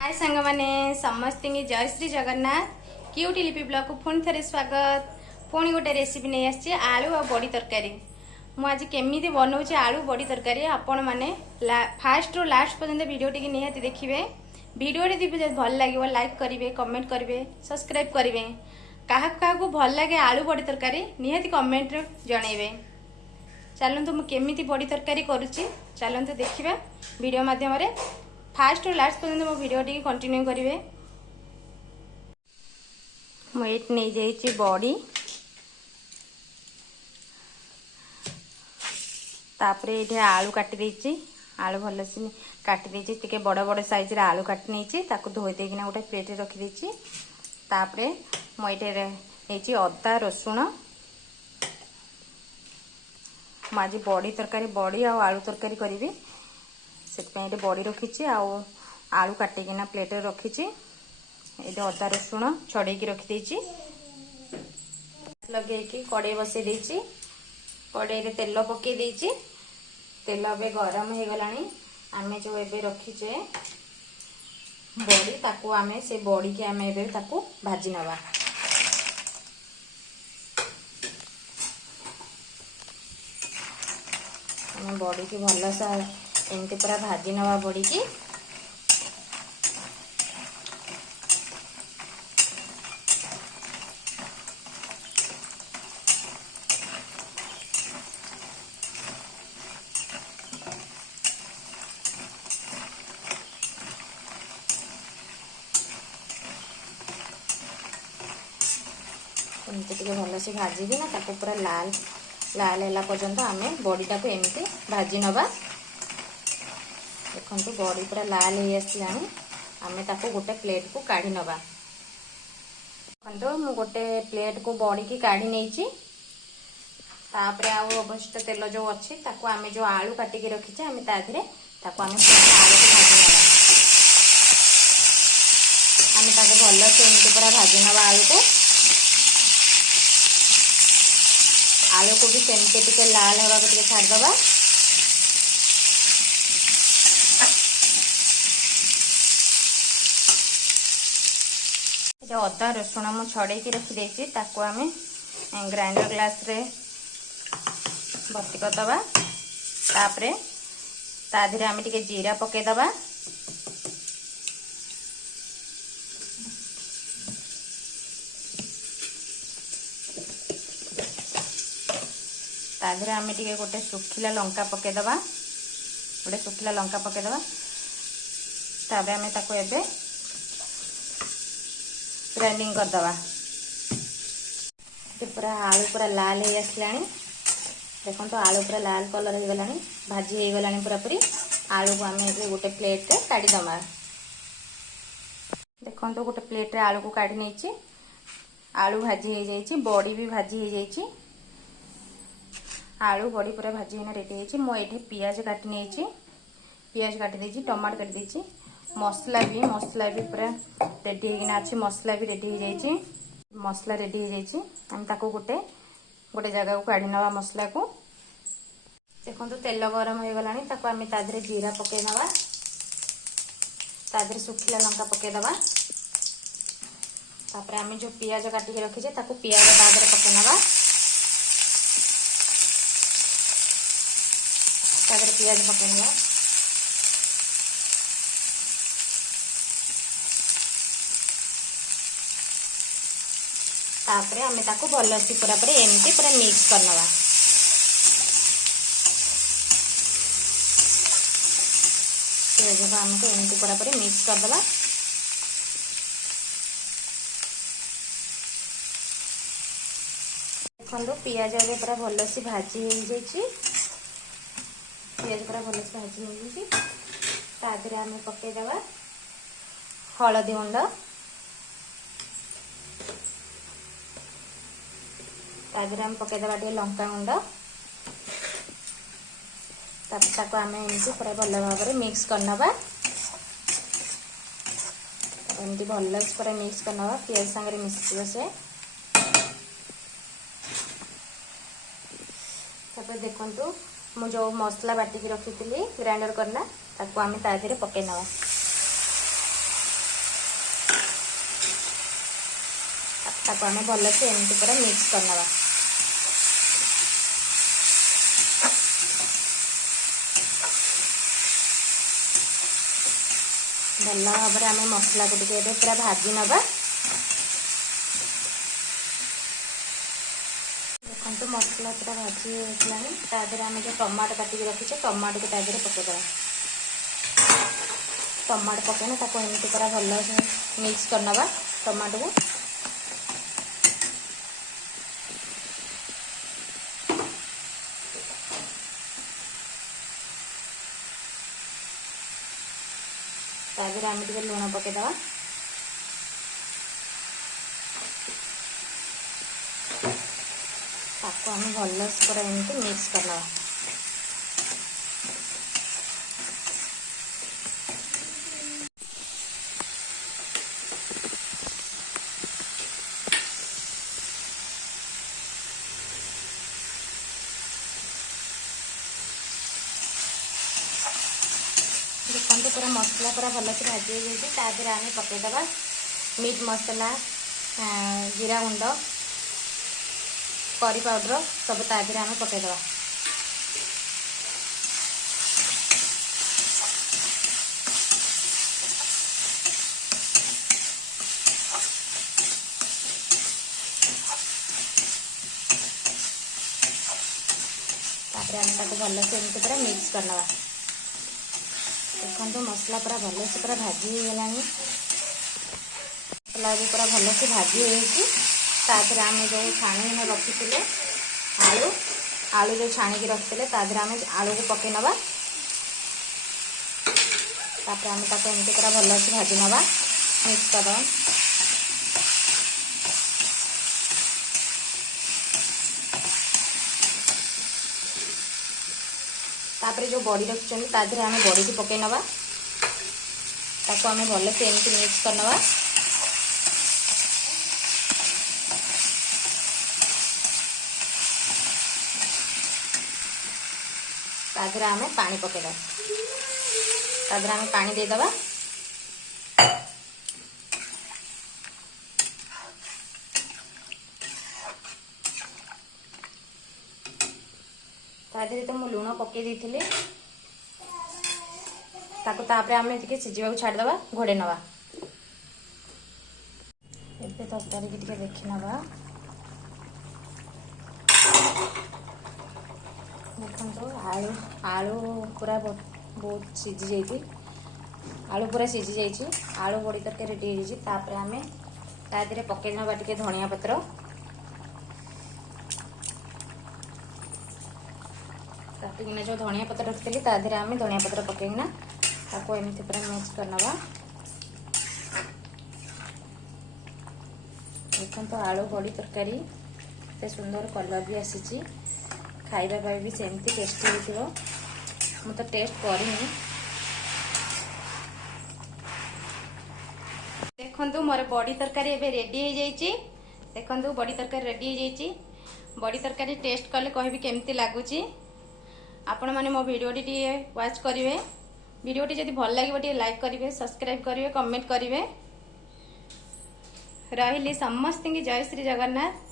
हाय सांग माने समस्ते जय श्री जगन्नाथ क्यूटी लिपि ब्लॉग को पुणी थे स्वागत। पुणी गोटे रेसिपी नहीं आसी आलू आ बड़ी तरकारी। मुझे केमी बनाऊँ आलू बड़ी तरकारी आपण मैंने फास्ट रु लास्ट पर्यंत वीडियो टी निहाती देखिए। वीडियो भल लगे लाइक करेंगे, कमेंट करेंगे, सब्सक्राइब करेंगे। क्या भल लगे आलू बड़ी तरकारी निहाती कमेंट जनइबे। चलतु मुझे बड़ी तरकारी करुच्ची चलतु देखा वीडियो माध्यम फास्ट और लास्ट पर्यंत मो वीडियो टी कंटिन्यू करेंगे। मुझे नहीं जाइए बड़ी तापर ये आलू काटी देछि। आलू भल से काटी देछि टिके बड़ बड़ साइज रे आलू काटी नहीं ताकू धोई देकिना गोटे प्लेट रखी देछि। तापर मुझे अदा रसुण आज बड़ी तरकारी बड़ी आ आलू तरकारी करी से बड़ी रखी आलू काटिकिना प्लेट रखी। ये अदा रसुण छड़ेकी रखीदे लगे कड़े बसई देछि। कड़े तेल पकई देछि। तेल ए गरम हो गला। आमे जो एबे रखीचे बड़ी ताकू आमे से बड़ी के आमे एबे ताकू भाजी नवा। बड़ी की भल सा एमती पूरा भाजी नवा बड़ी की। एमती भल से भाजी ना ताको पूरा लाल लाल है पर्यंत आम बड़ीटा को एमती भाजी नवा। देखो बड़ी पूरा लाल हो आसानी आम ताको गोटे प्लेट को काढ़ी नवा। देखो मु गोटे प्लेट को बड़ी की काढ़ी नहीं। तापर अवशिष्ट तेल जो अच्छी ताको आम जो आलू काटिकी रखीचे आम ताधे ताको आम आलू को भाजी नवा। आम ताको भल से एमती पूरा भाजी नवा। आलू को भी सेमती टिके लाल हवा को छाड़दबा। अदा रसुण मु छड़ेकी रखी ताको आम ग्राइंडर ग्लास रे भर्ती करदबा। तापरे ताधीरे आम टिके जीरा पकेदबा। ताधीरे आम टिके गोटे सुखिला लंका पकेदबा। गोटे सुखिला लंका पकेदबा। तापर आम ताको एबे ग्राइंडिंग करदबा। पूरा आलू पूरा लाल हो आसलानी। देखो आलू पूरा लाल कलर हो गलानी भाजी हो गलानी पूरा पूरी। आलू को आम गोटे प्लेट रे काढ़ी दमा। देखो गोटे प्लेट रे आलू को काढ़ी नहीं। आलू भाजी हो जाइए, बड़ी भी भाजी हो जाइए। आलू बड़ी पूरा भाजी होना रेडी है। मुझे पियाज काटी नहीं। पियाज काटी देछि, टमाटर काटी देछि। मसला भी पूरा रेडी होना अच्छे। मसला भी रेडी हो जाइए। मसला रेडी हो जाइए। हम ताको गोटे गोटे जगह को काढ़ी नवा मसला को। देखो तेल गरम हो गलानी ताको आम ताधरे जीरा पकई नवा। ताधरे सुखिला लंका पकई दबा। तापर आम जो पियाज काटिकी रखीचे ताको पियाज ताधरे पकई नवा। ताधरे पियाज पकई नवा। तापरे आमे ताको भल से पूरा पूरा एमती पूरा मिक्स करनवा। पियाज आमको एमती पूरा पूरा मिक्स करदबा। देखो पियाज पूरा भल से भाजी हो जाइए। पियाज पूरा भल से भाजी हो जाइए। ताधरे आम पकईदबा हलदी गुंड। ताधरे आम पकईदबा लंका गुंड। ताको आम एमती पूरा भल भाव में मिक्स करनवा। एमती भल से पूरा मिक्स करनवा। पियाज सांगे मिसो से। तापर देखो मु जो मसला बाटिकी रखी ग्राइंडर करना ताको आम ताधे पकई नवा। ताको आम भलसे एमती पूरा मिक्स करनवा। भल भाव में आम मसला को टे पूरा भाजी नवा। देखो मसला पूरा भाजी होगा तादेह आम जो टमाटो काटिक रखीचे टमाटो को तादेह पकईदे। टमाटो पकईना ताको एमती पूरा भल मिक्स करनवा टमाटो को। तादेह आम टे लुण पकईदे। ताको आम भल पूरा एमती मिक्स करनवा। देखते पूरा मसला पूरा भल से भाजी हो जाए तादेह आम पकईदे मीट मसला जीरा गुंड करी पाउडर सब तादेह आम पकईदे। आम भल से एमती पूरा मिक्स करनवा। देखो मसला पूरा भल से पूरा भाजी होगा। मसला भी पूरा भल से भाजी होदेह आम जो छाणी रखी आलू आलू जो छाणी रखी तादेह आम आलू को पकई नवा। आम एमती पूरा भल से भाजी नवा मिक्स करदे। तापर जो बड़ी रखी तादेह आम बड़ी की पकई नवा। ताको आम भल से एमती मिक्स करनवा। तादेह आम पानी पकईदे। तादेह आम पानी देदेबा। तादेह तो मुझे लुण पकई देती तापर आम सिझा छाड़देवा घोड़े नवा। एबे तरकारी की देखी नवा। देखो आलू आलू पूरा बहुत सीझी जाइए। आलू पूरा सीझी जाइए। आलू बड़ी तरकारी रेडी हो जाए। आम तादेह पकई नवा टिके धनिया पत्र। काटिकिना जो धनिया पत्र रखी तादेह आम धनिया पत्र पकईना ताको एमती पूरा मिक्स करनवा। देखो आलू बड़ी तरकारी एत सुंदर कलर भी आसी खाइबा भी सेमती टेस्टी हो। मु तो टेस्ट करिनी। देखो मोर बड़ी तरकारी एबे रेडी हो जाइए। देखो बड़ी तरकारी रेडी हो जाइए। बड़ी तरकारी टेस्ट कले कहबी केमती लगुची। आपण माने मो वीडियोटी टी वाच करिवे। वीडियोटी जदि भल लागिबो टी लाइक करिवे सब्सक्राइब करिवे कमेंट करिवे। रहिली समस्त की जय श्री जगन्नाथ।